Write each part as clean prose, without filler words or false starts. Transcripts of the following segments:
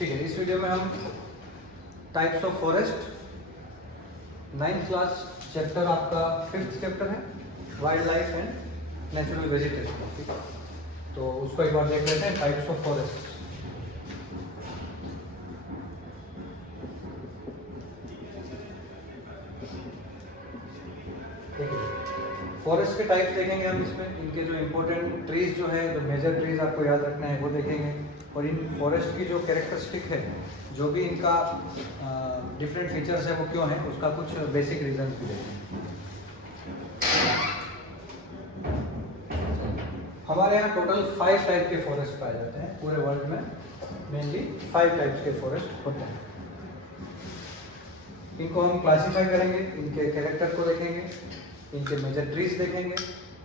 ठीक है, इस वीडियो में हम types of forest 9th class chapter आपका 5th चैप्टर है wild life and natural vegetation. ठीक है, तो उसको एक बार देख लेते हैं। टाइप्स ऑफ फॉरेस्ट, फॉरेस्ट के टाइप्स देखेंगे हम इसमें। इनके जो इम्पोर्टेंट ट्रीज जो है, जो मेजर ट्रीज आपको याद रखना है वो देखेंगे, और इन फॉरेस्ट की जो कैरेक्टरिस्टिक है, जो भी इनका डिफरेंट फीचर्स है वो क्यों है, उसका कुछ बेसिक रीजन भी देखेंगे। हमारे यहाँ टोटल 5 टाइप के फॉरेस्ट पाए जाते हैं पूरे वर्ल्ड में। मेनली 5 टाइप्स के फॉरेस्ट होते हैं। इनको हम क्लासीफाई करेंगे, इनके कैरेक्टर को देखेंगे, इनके मेजर ट्रीज देखेंगे,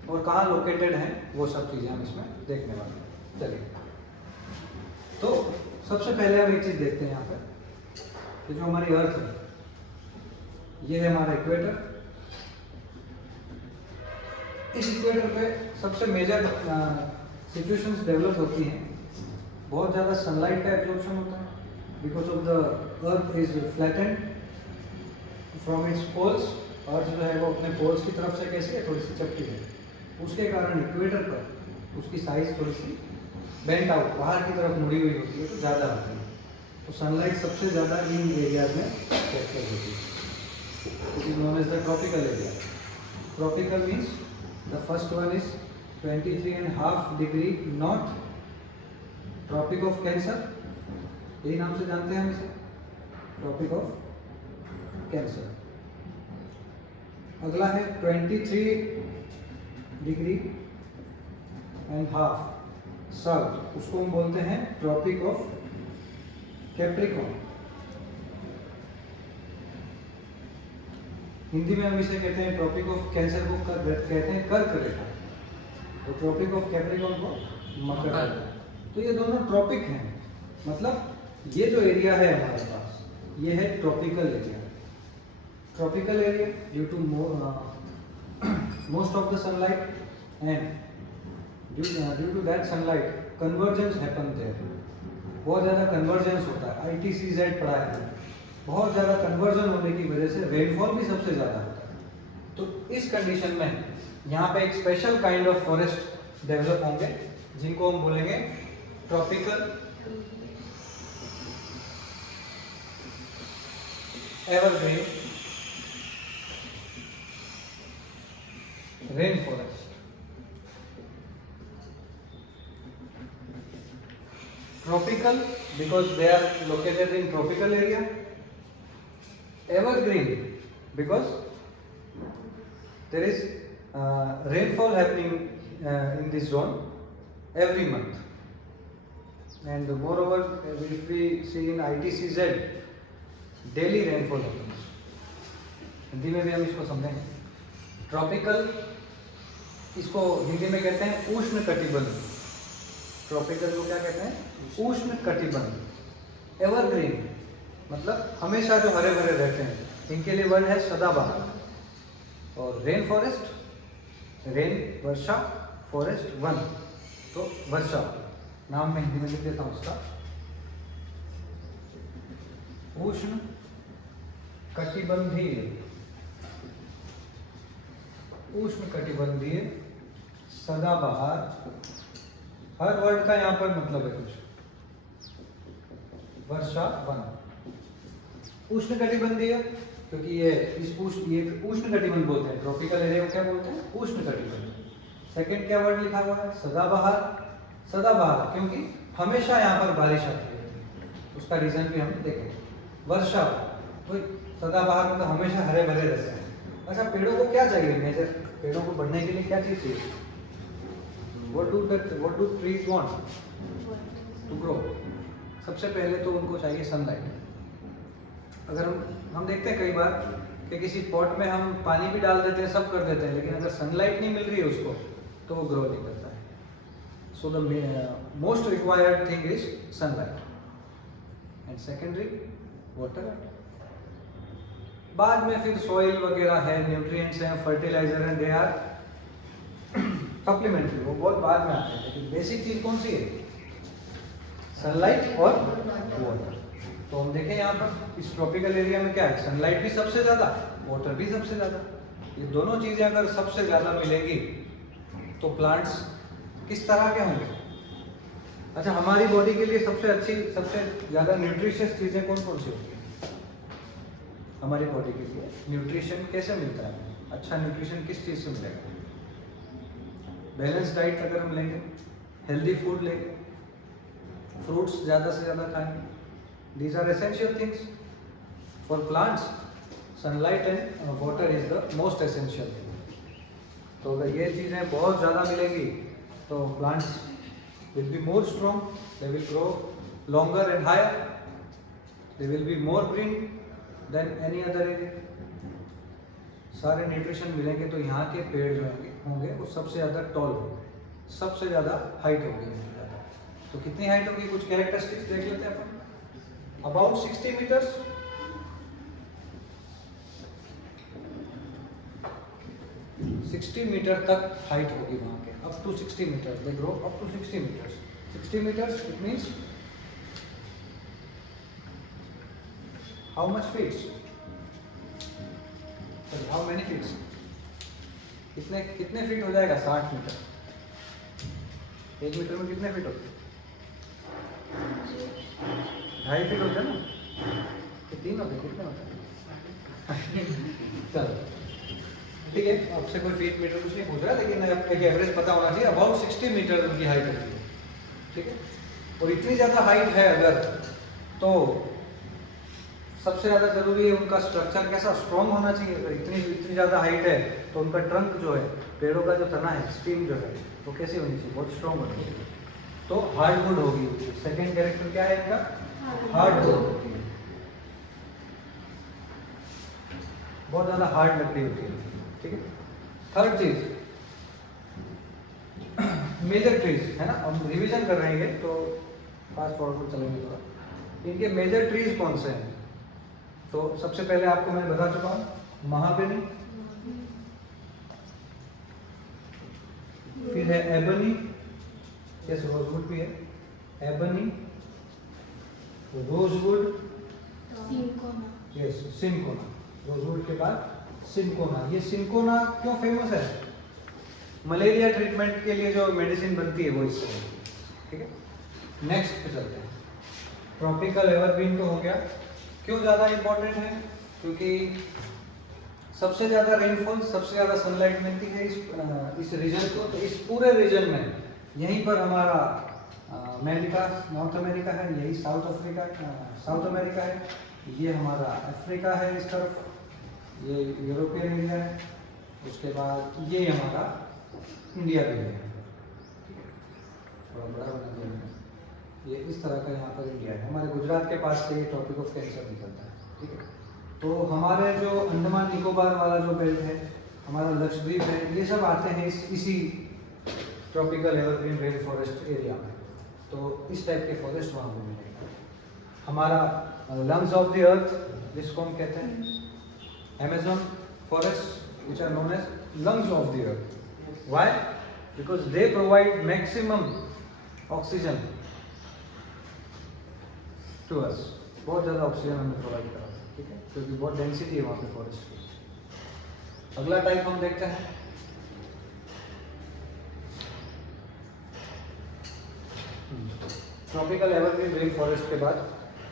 और कहाँ लोकेटेड हैं वो सब चीज़ें हम इसमें देखने वाले हैं। चलिए, तो सबसे पहले हम एक चीज़ देखते हैं यहाँ पर कि जो हमारी अर्थ है, ये है हमारा इक्वेटर। इस इक्वेटर पे सबसे मेजर सिचुएशंस डेवलप होती हैं। बहुत ज़्यादा सनलाइट का एब्जॉर्प्शन होता है because of the earth is flattened from its poles. Earth जो है वो अपने पोल्स की तरफ से कैसी है, थोड़ी सी चपटी है, उसके कारण इक्वेटर पर उसकी साइज थोड़ी सी बेंट आउट, बाहर की तरफ मुड़ी हुई होती है, तो ज़्यादा होती है। तो सनलाइट सबसे ज़्यादा इन एरियाज में कैप्चर होती है। It is known as the tropical area. Tropical means the first one is 23.5 degree north, tropic of Cancer, यही नाम से जानते हैं हम इसे, ट्रॉपिक ऑफ कैंसर। अगला है 23.5 डिग्री साउथ, उसको हम बोलते हैं ट्रॉपिक ऑफ कैप्रिकॉर्न। हिंदी में हम इसे कहते हैं ट्रॉपिक ऑफ कैंसर को कहते हैं कर्क रेखा, तो ट्रॉपिक ऑफ कैप्रिकॉर्न को मकर रेखा। तो ये दोनों ट्रॉपिक हैं, मतलब ये जो एरिया है हमारे पास, ये है tropical area. Tropical area due to most of the sunlight and due to that sunlight convergence happen there. बहुत ज़्यादा कन्वर्जेंस होता है, ITCZ पढ़ा है, बहुत ज़्यादा कन्वर्जन होने की वजह से रेनफॉल भी सबसे ज़्यादा होता है। तो इस कंडीशन में यहाँ पे एक special kind of forest develop होंगे जिनको हम बोलेंगे tropical evergreen rain forest. Tropical because they are located in tropical area. Evergreen because there is rainfall happening in this zone every month, and moreover if we see in ITCZ daily rainfall happens. Hindi में भी हम इसको समझेंगे। Tropical, इसको हिंदी में कहते हैं उष्ण कटिबंध। ट्रॉपिकल को क्या कहते हैं? उष्ण कटिबंध। एवरग्रीन मतलब हमेशा जो हरे भरे रहते हैं, इनके लिए वर्ड है सदाबहार। और रेन फॉरेस्ट, रेन वर्षा, फॉरेस्ट वन, तो वर्षा नाम में हिंदी में लिख देता हूँ उसका। उष्ण कटिबंधीय, उष्ण कटिबंधीय सदाबहार। हर वर्ड का यहाँ पर मतलब है कुछ। वर्षा वन, उष्ण कटिबंधीय क्योंकि ये उष्ण कटिबंध बोलते हैं। ट्रॉपिकल एरिया को क्या बोलते हैं? उष्ण कटिबंध। सेकंड क्या वर्ड लिखा हुआ है? सदाबहार। सदाबहार क्योंकि हमेशा यहाँ पर बारिश आती रहती है, उसका रीजन भी हम देखेंगे। वर्षा, तो सदाबहार मतलब हमेशा हरे भरे रहते हैं। अच्छा, पेड़ों को क्या चाहिए? मेजर पेड़ों को बढ़ने के लिए क्या चीज चाहिए? What do trees want to grow? सबसे पहले तो उनको चाहिए सनलाइट। अगर हम देखते हैं कई बार कि किसी पॉट में हम पानी भी डाल देते हैं, सब कर देते हैं, लेकिन अगर सनलाइट नहीं मिल रही है उसको, तो वो ग्रो नहीं करता है। So the most required thing is sunlight and secondary water. बाद में फिर सॉइल वगैरह है, न्यूट्रिएंट्स हैं, फर्टिलाइजर हैं, दे आर सप्लीमेंट्री, वो बहुत बाद में आते हैं। लेकिन बेसिक चीज कौन सी है? सनलाइट और वाटर। तो हम देखें यहाँ पर इस ट्रॉपिकल एरिया में क्या है, सनलाइट भी सबसे ज़्यादा, वाटर भी सबसे ज़्यादा। ये दोनों चीज़ें अगर सबसे ज़्यादा मिलेंगी तो प्लांट्स किस तरह के होंगे। अच्छा, हमारी बॉडी के लिए सबसे अच्छी, सबसे ज़्यादा न्यूट्रिशियस चीज़ें कौन कौन सी होती हैं हमारी बॉडी के लिए? न्यूट्रिशन कैसे मिलता है, अच्छा न्यूट्रिशन किस चीज़ से मिलेगा? बैलेंस डाइट अगर हम लेंगे, हेल्दी फूड लेंगे, फ्रूट्स ज़्यादा से ज़्यादा खाएंगे, these are essential things for plants. Sunlight and water is the most essential thing. तो अगर ये चीज़ें बहुत ज़्यादा मिलेंगी तो plants will be more strong, they will grow longer and higher, they will be more green than any other area। सारे nutrition मिलेंगे तो यहाँ के पेड़ जो होंगे वो सबसे ज़्यादा टॉल होंगे, सबसे ज़्यादा हाइट होगी उनकी ज़्यादा। तो कितनी हाइट होगी, कुछ कैरेक्टरिस्टिक्स देख लेते हैं अपन। अबाउट 60 मीटर्स, 60 मीटर तक हाइट होगी वहाँ के, up to 60 meters, they grow up to 60 meters। 60 meters, it means how much feet? Sorry, how many feet? कितने फीट हो जाएगा? 60 मीटर। 1 मीटर में कितने फीट होते हैं? 2.5 फीट होते हैं ना, कि 3 होते हैं, कितने होते हैं? चलो ठीक है, आपसे कोई फीट मीटर कुछ नहीं पूछ रहा, लेकिन एक एवरेज पता होना चाहिए। अबाउट 60 मीटर उनकी हाइट होती है, ठीक है। और इतनी ज़्यादा हाइट है अगर, तो सबसे ज़्यादा जरूरी है उनका स्ट्रक्चर कैसा, स्ट्रॉन्ग होना चाहिए। अगर इतनी ज़्यादा हाइट है तो उनका ट्रंक जो है, पेड़ों का जो तना है, स्टीम जो है, वो कैसी होनी चाहिए, बहुत स्ट्रॉन्ग होनी चाहिए। तो हार्डवुड होगी। सेकेंड कैरेक्टर क्या है इनका, हार्डवुड होती है, बहुत ज़्यादा हार्ड लकड़ी होती है, ठीक है। थर्ड चीज, मेजर ट्रीज है ना, हम रिवीजन कर रहे हैं तो फास्ट फॉरवर्ड चलेंगे थोड़ा। इनके मेजर ट्रीज कौन से हैं? तो सबसे पहले आपको मैं बता चुका हूँ, महागनी, फिर है एबनी, जैसे रोजवुड भी है, ebony, rosewood, yes cinchona, rosewood के बाद सिनकोना। ये सिनकोना क्यों फेमस है? मलेरिया ट्रीटमेंट के लिए जो मेडिसिन बनती है वो इससे है, ठीक है। नेक्स्ट पे चलते हैं, ट्रॉपिकल एवरग्रीन तो हो गया। क्यों ज़्यादा इम्पोर्टेंट है? क्योंकि सबसे ज़्यादा रेनफॉल, सबसे ज़्यादा सनलाइट मिलती है इस रीजन को। तो इस पूरे रीजन में यहीं पर हमारा अमेरिका, नॉर्थ अमेरिका है, यही साउथ अमेरिका है, ये हमारा अफ्रीका है इस तरफ, ये यूरोपियन एरिया है, उसके बाद ये हमारा इंडिया भी है, थोड़ा बड़ा बना दिया मैंने, ये इस तरह का यहाँ पर इंडिया है। हमारे गुजरात के पास से ये ट्रॉपिक ऑफ कैंसर निकलता है, ठीक है। तो हमारे जो अंडमान निकोबार वाला जो बेल्ट है, हमारा लक्षद्वीप है, ये सब आते हैं इसी tropical evergreen rain forest area में। तो इस टाइप के फॉरेस्ट वहाँ पर मिलेगा। हमारा लंग्स ऑफ द अर्थ जिसको हम कहते हैं, Amazon forests, which are known as lungs of the earth. Why? Because they provide maximum oxygen to us. बहुत ज़्यादा ऑक्सीजन हमें प्रोवाइड कराता है, ठीक है, क्योंकि बहुत डेंसिटी है वहाँ पे फॉरेस्ट की। अगला टाइप हम देखते हैं, ट्रॉपिकल एवरग्रीन रेन फॉरेस्ट के बाद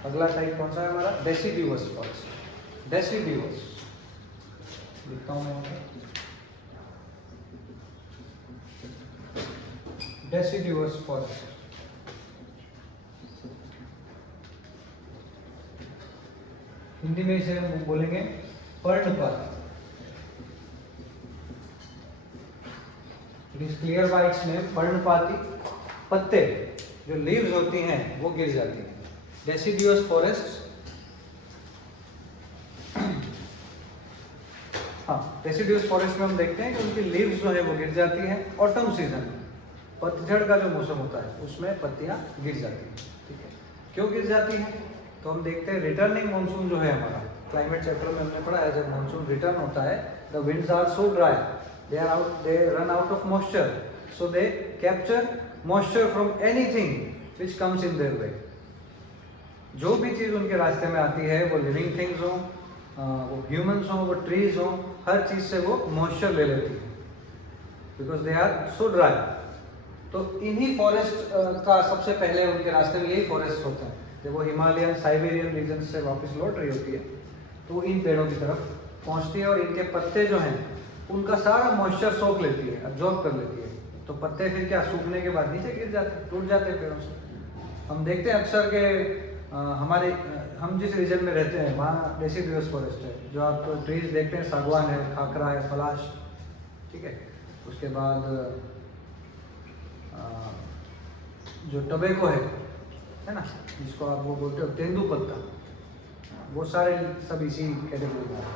अगला टाइप कौन सा है हमारा? Deciduous forest. डेसिड्यूअस लिखता हूँ मैं, डेसिड्यूअस फॉरेस्ट। हिंदी में इसे हम बोलेंगे पर्णपाती। It is clear by it's name, पर्णपाती। पत्ते जो लीव्स होती हैं वो गिर जाती हैं। डेसिड्यूअस फॉरेस्ट, हाँ, डेसिड्यूअस फॉरेस्ट में हम देखते हैं कि उनकी लीव्स जो है वो गिर जाती हैं। ऑटम सीजन में, पतझड़ का जो मौसम होता है उसमें पत्तियां गिर जाती हैं, ठीक है। क्यों गिर जाती हैं? तो हम देखते हैं रिटर्निंग मानसून जो है हमारा, क्लाइमेट चैप्टर में हमने पढ़ा है, जब मानसून रिटर्न होता है, the winds are so dry, they run out of moisture, so they capture moisture from anything which comes in their way. जो भी चीज़ उनके रास्ते में आती है, वो लिविंग थिंग्स हो, वो ह्यूमंस हो, वो ट्रीज हो, हर चीज़ से वो मॉइस्चर ले लेती है, because they are so dry. तो इन्हीं फॉरेस्ट का सबसे पहले उनके रास्ते में यही फॉरेस्ट होता है। जब वो हिमालयन साइबेरियन रीजन से वापस लौट रही होती है तो वो इन पेड़ों की तरफ पहुंचती है और इनके पत्ते जो हैं उनका सारा मॉइस्चर सोख लेती है, अब्जॉर्ब कर लेती है। तो पत्ते फिर क्या, सूखने के बाद नीचे गिर जाते, टूट जाते हैं पेड़ों से। हम देखते हैं अक्सर के हम जिस रीजन में रहते हैं वहाँ डेसिडुअस फॉरेस्ट है, जो आप ट्रीज देखते हैं, सागवान है, खाकरा है, पलाश, ठीक है। उसके बाद जो टबेको है ना, जिसको आप वो बोलते हो तेंदू पत्ता, वो सारे सब इसी कैटेगरी में हैं।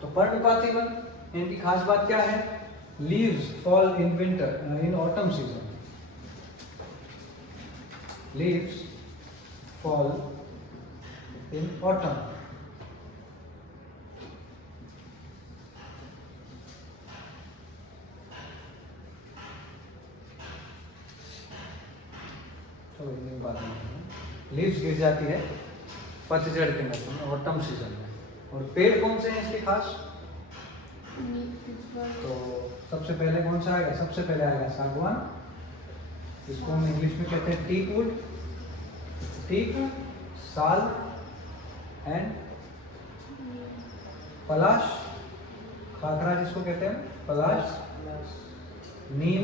तो पर्णपाती वन, इनकी खास बात क्या है? Leaves fall in winter, in autumn season. Leaves fall in autumn. Leaves गिर जाती है पतझड़ के मौसम में, ऑटम सीजन में। और पेड़ कौन से हैं इसके खास? तो सबसे पहले कौन सा आएगा? सबसे पहले आएगा सागवान, जिसको हम इंग्लिश में कहते हैं टीक वुड, टीक, साल एंड पलाश, खाकरा जिसको कहते हैं पलाश, नीम,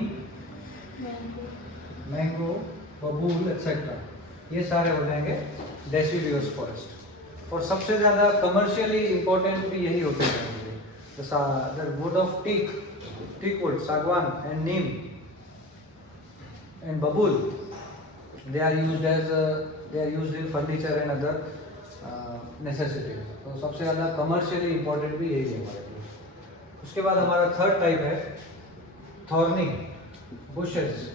मैंगो, बबूल एक्सेट्रा, ये सारे हो जाएंगे डेसिडुअस फॉरेस्ट। और सबसे ज़्यादा कमर्शियली इम्पोर्टेंट भी यही होते हैं। The wood of teak wood, sagwan and neem and babul, they are used in furniture and other necessities. तो सबसे ज़्यादा कमर्शियली इम्पोर्टेंट भी यही है हमारे लिए। उसके बाद हमारा थर्ड टाइप है थॉर्नी बुशेस।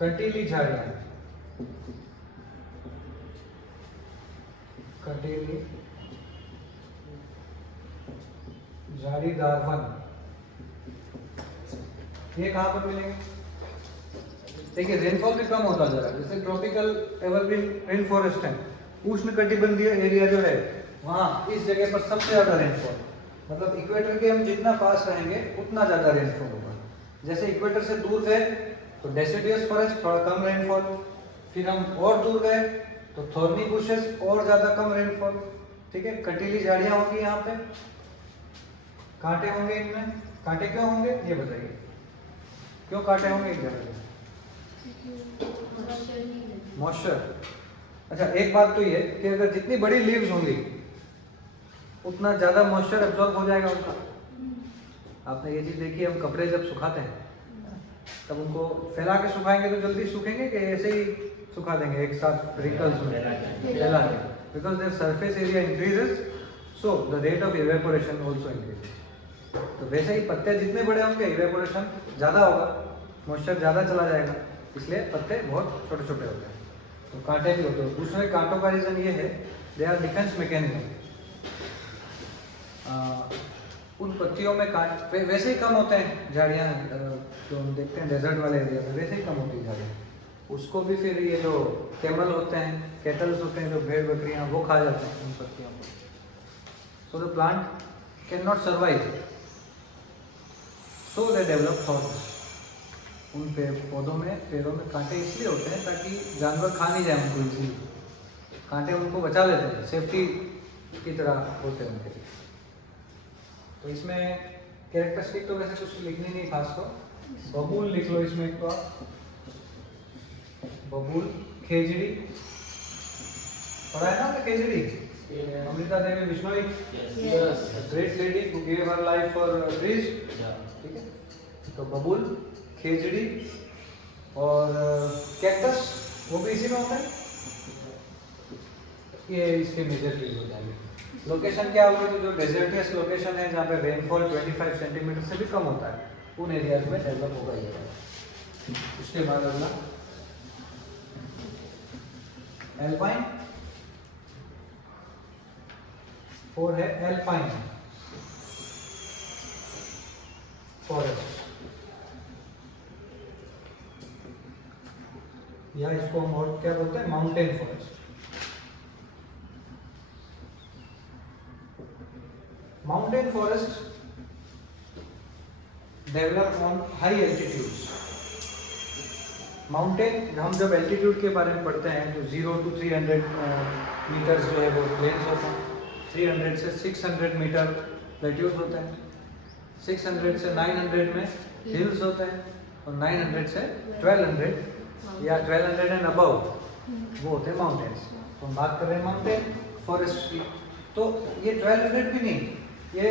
कंटीली झाड़ियाँ, कंटीली झाड़ीदार वन, ये कहाँ पर मिलेंगे? देखिए रेनफॉल भी कम होता जा रहा है। जैसे ट्रॉपिकल एवरग्रीन रेन फॉरेस्ट है, उष्ण कटिबंधीय एरिया जो है वहाँ इस जगह पर सबसे ज़्यादा रेनफॉल, मतलब इक्वेटर के हम जितना पास रहेंगे उतना ज़्यादा रेनफॉल होगा। जैसे इक्वेटर से दूर गए तो डेसिडुअस फॉरेस्ट, थोड़ा कम रेनफॉल। फिर हम और दूर गए तो थॉर्नी बुशेस, और ज़्यादा कम रेनफॉल, ठीक है। कटीली झाड़ियाँ होंगी यहाँ पे, कांटे होंगे इनमें। कांटे क्यों होंगे ये बताइए, क्यों कांटे होंगे इस जगह? मॉइस्चर। अच्छा, एक बात तो ये कि अगर जितनी बड़ी लीव्स होंगी उतना ज़्यादा मॉइस्चर एब्जॉर्ब हो जाएगा उनका। आपने ये चीज़ देखी, हम कपड़े जब सुखाते हैं तब उनको फैला के सुखाएंगे तो जल्दी सूखेंगे कि ऐसे ही सुखा देंगे एक साथ रिकल्स में फैला के? Because their surface area increases, so the rate of evaporation also increases. तो वैसे ही पत्ते जितने बड़े होंगे इवेपोरेशन ज़्यादा होगा, मॉइस्चर ज़्यादा चला जाएगा, इसलिए पत्ते बहुत छोटे छोटे होते हैं। तो कांटे भी होते हैं। दूसरे कांटों का रीज़न ये है, दे आर डिफेंस मैकेनिज्म। उन पत्तियों में कांटे वैसे ही कम होते हैं, झाड़ियाँ जो हम देखते हैं डेजर्ट वाले एरिया में वैसे ही कम होती है झाड़ियाँ। उसको भी फिर ये जो कैमल होते हैं, कैटल्स होते हैं, जो भेड़ बकरियाँ, वो खा जाते हैं उन पत्तियों को। So the plant can not survive, so they develop thorns. उन पौधों में, पेड़ों में कांटे इसलिए होते हैं ताकि जानवर खा नहीं जाए उनको इजीली। कांटे उनको बचा लेते हैं, सेफ्टी की तरह होते हैं उनके लिए। तो इसमें कैरेक्टरिस्टिक तो वैसे कुछ लिखनी नहीं खास को, बबूल लिख लो इसमें एक तो आप, बबूल। खेजड़ी पढ़ा है ना आपने? Khejri Amrita Devi Bishnoi, great lady who gave her life for trees, ठीक है। तो बबूल, खेजड़ी और कैक्टस, वो भी इसी में होता है। ये इसके मेजर ट्रीज हो जाएंगे। लोकेशन क्या होगी? तो जो डेजर्टियस लोकेशन है जहाँ पे रेनफॉल 25 सेंटीमीटर से भी कम होता है, उन एरियाज में डेवलप होगा ये। उसके बाद अगला एल्पाइन, 4 है एल्पाइन फॉरेस्ट। या इसको हम और क्या बोलते हैं, mountain forest. Mountain forest develop on high altitudes. Mountain हम जब एल्टीट्यूड के बारे में पढ़ते हैं तो 0 to 300 मीटर्स जो है वो प्लेन्स होते हैं, 300 से 600 मीटर प्लेट्यूज होते हैं, 600 से 900 में हिल्स होते हैं, और 900 से 1200 या 1200 एंड अबव वो होते हैं माउंटेन्स। तो हम बात कर रहे हैं माउंटेन फॉरेस्ट की। तो ये 1200 भी नहीं, ये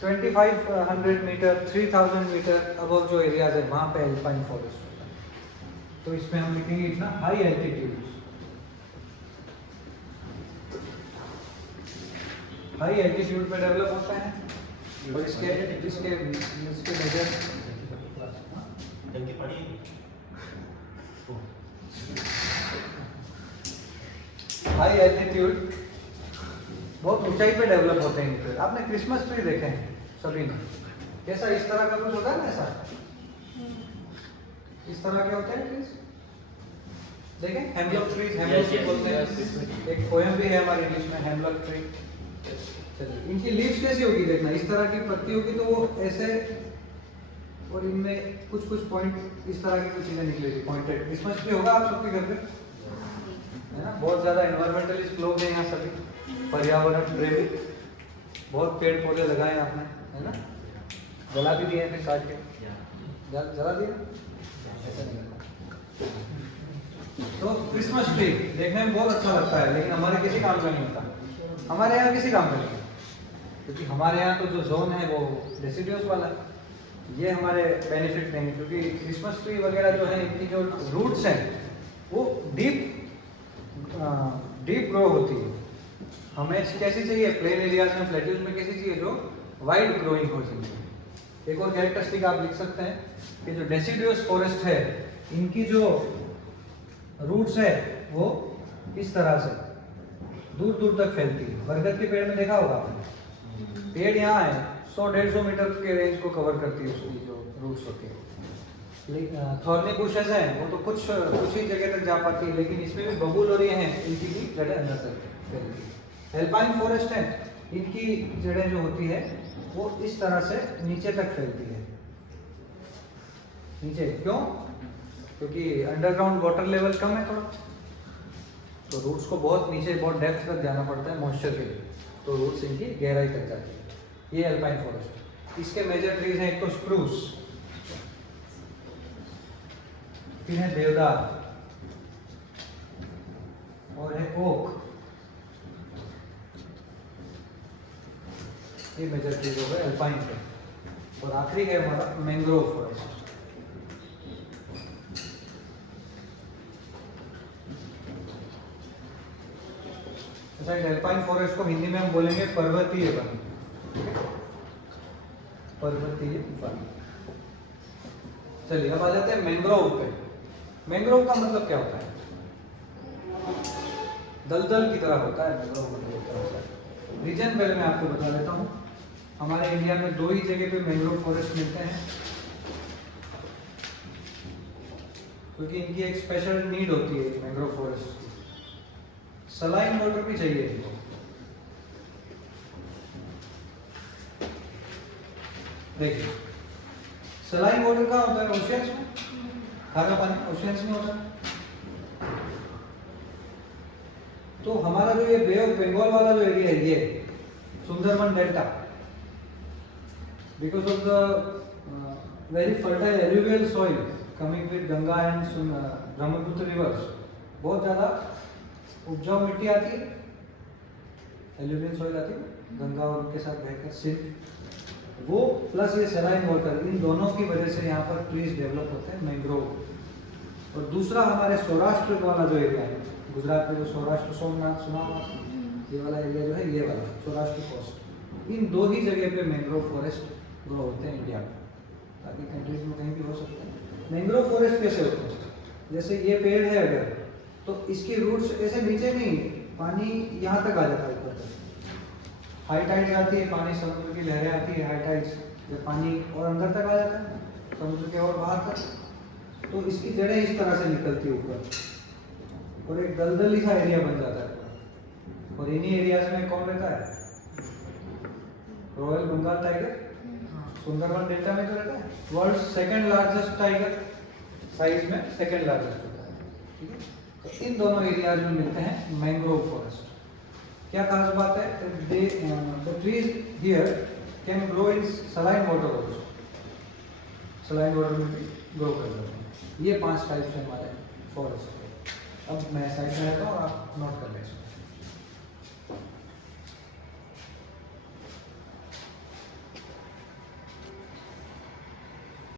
2500 मीटर 3000 मीटर अबव जो एरियाज है वहाँ पे एल्पाइन फॉरेस्ट होता है। तो इसमें हम लिखेंगे इतना हाई एल्टीट्यूड। हाई एल्टीट्यूड पे डेवलप होता है, और इसके मेजर हाई एल्टीट्यूड बहुत ऊंचाई पे डेवलप होते हैं। फिर आपने क्रिसमस ट्री देखे हैं सभी ने, कैसा इस तरह का कुछ होता है ना, ऐसा इस तरह के होते हैं ट्रीज, देखें हेमलॉक ट्रीज, हेमलॉक ट्री बोलते हैं। एक पोएम भी है हमारे इंग्लिश में, हेमलॉक ट्री। चलिए इनकी लीव्स कैसी होगी देखना, इस तरह की पत्ती होगी तो वो ऐसे, और इनमें कुछ कुछ पॉइंट इस तरह की कुछ चीजें निकलेगी पॉइंटेड। क्रिसमस ट्री होगा आप सबके घर पे, है ना। बहुत ज्यादा एनवायरमेंटलिस्ट लोग हैं यहाँ सभी, पर्यावरण प्रेमी, बहुत पेड़ पौधे लगाए आपने, है ना। जला भी दिए फिर काट के, जला दिए ऐसा नहीं करना। तो क्रिसमस ट्री देखने में बहुत अच्छा लगता है, लेकिन हमारे किसी काम का नहीं होता, हमारे यहाँ किसी काम का नहीं है, क्योंकि हमारे यहाँ तो जो जोन है वो डेसिडियस वाला है, ये हमारे बेनिफिट नहीं है। क्योंकि क्रिसमस ट्री वगैरह जो है इनकी जो रूट्स हैं वो डीप ग्रो होती है। हमें कैसी चाहिए, प्लेन एरियाज में प्लेट्यूज में कैसी चाहिए, जो वाइड ग्रोइंग हो चाहिए। एक और कैरेक्टरिस्टिक आप लिख सकते हैं कि जो डेसिडियस फॉरेस्ट है इनकी जो रूट्स है वो इस तरह से दूर दूर तक फैलती है। बरगद के पेड़ में देखा होगा आपने, पेड़ यहाँ है 100-150 मीटर के रेंज को कवर करती है उसकी जो रूट्स होती है। थॉर्नी बुशेस हैं वो तो कुछ ही जगह तक जा पाती है, लेकिन इसमें भी बबूल और ये हैं, इनकी भी जड़ें अंदर तक फैलती है। एल्पाइन फॉरेस्ट है, इनकी जड़ें जो होती है वो इस तरह से नीचे तक फैलती है। नीचे क्यों? क्योंकि अंडरग्राउंड वाटर लेवल कम है थोड़ा, तो रूट्स को बहुत नीचे, बहुत डेप्थ तक जाना पड़ता है मॉइस्चर के लिए, तो रूट्स इनकी गहराई तक जाती है। ये एल्पाइन फॉरेस्ट। इसके मेजर ट्रीज हैं, एक तो स्प्रूस, फिर है देवदार, और है ओक। ये मेजर ट्रीज हो गए एल्पाइन के। और आखिरी है हमारा मैंग्रोव फॉरेस्ट। एल्पाइन फॉरेस्ट को हिंदी में हम बोलेंगे पर्वतीय वन। पर्वतीय वन। चलिए अब आ जाते हैं मैंग्रोव पे। मैंग्रोव का मतलब क्या होता है? दलदल की तरह होता है मैंग्रोव, मतलब रीजन पहले मैं आपको बता देता हूँ। हमारे इंडिया में 2 ही जगह पे मैंग्रोव फॉरेस्ट मिलते हैं, क्योंकि इनकी एक स्पेशल नीड होती है मैंग्रोव फॉरेस्ट की। सलाइन वाटर भी चाहिए इनको। देखिए सलाइन वाटर कहाँ होता है? ओशियंस में। खारा पानी ओशियंस में होता है। तो हमारा जो ये बे ऑफ बंगाल वाला जो एरिया है, ये Sundarban delta, because of the very fertile alluvial soil coming with Ganga and Brahmaputra reverse, बहुत ज्यादा उपजाऊ मिट्टी आती है, एलुवियल सॉइल आती है गंगा और उनके साथ बहकर सिंध, वो प्लस ये सलाइन वाटर, इन दोनों की वजह से यहाँ पर ट्रीज डेवलप होते हैं मैंग्रोव। और दूसरा हमारे सौराष्ट्र वाला जो एरिया है, गुजरात में जो सौराष्ट्र, सोमनाथ सुना हुआ, ये वाला एरिया जो है, ये वाला सौराष्ट्र कोस्ट, इन 2 ही जगह पे मैंग्रोव फॉरेस्ट ग्रो होते हैं इंडिया में। बाकी कंट्रीज में कहीं भी हो सकते हैं। मैंग्रोव फॉरेस्ट कैसे होते हैं? जैसे ये पेड़ है अगर, तो इसकी रूट्स ऐसे नीचे नहीं, पानी यहाँ तक आ जाता है, ऊपर तक। हाई टाइड्स आती है, पानी समुद्र की लहरें आती है, हाई टाइड्स, जब पानी और अंदर तक आ जाता है समुद्र के और बाहर तक, तो इसकी जड़ें इस तरह से निकलती है ऊपर, और एक दलदली सा एरिया बन जाता है पूरा। और इन्हीं एरियाज में कौन रहता है? Royal Bengal tiger Sundarban delta में तो रहता है। World second largest tiger, size में सेकंड लार्जेस्ट होता है, ठीक है। तो इन दोनों एरियाज में मिलते हैं मैंग्रोव फॉरेस्ट। क्या खास बात है? The trees here can grow in saline water also, saline water में भी ग्रो कर सकते हैं। ये 5 टाइप्स हैं हमारे फॉरेस्ट के। अब मैं साइड में रहता हूँ, आप नोट कर लें इसको।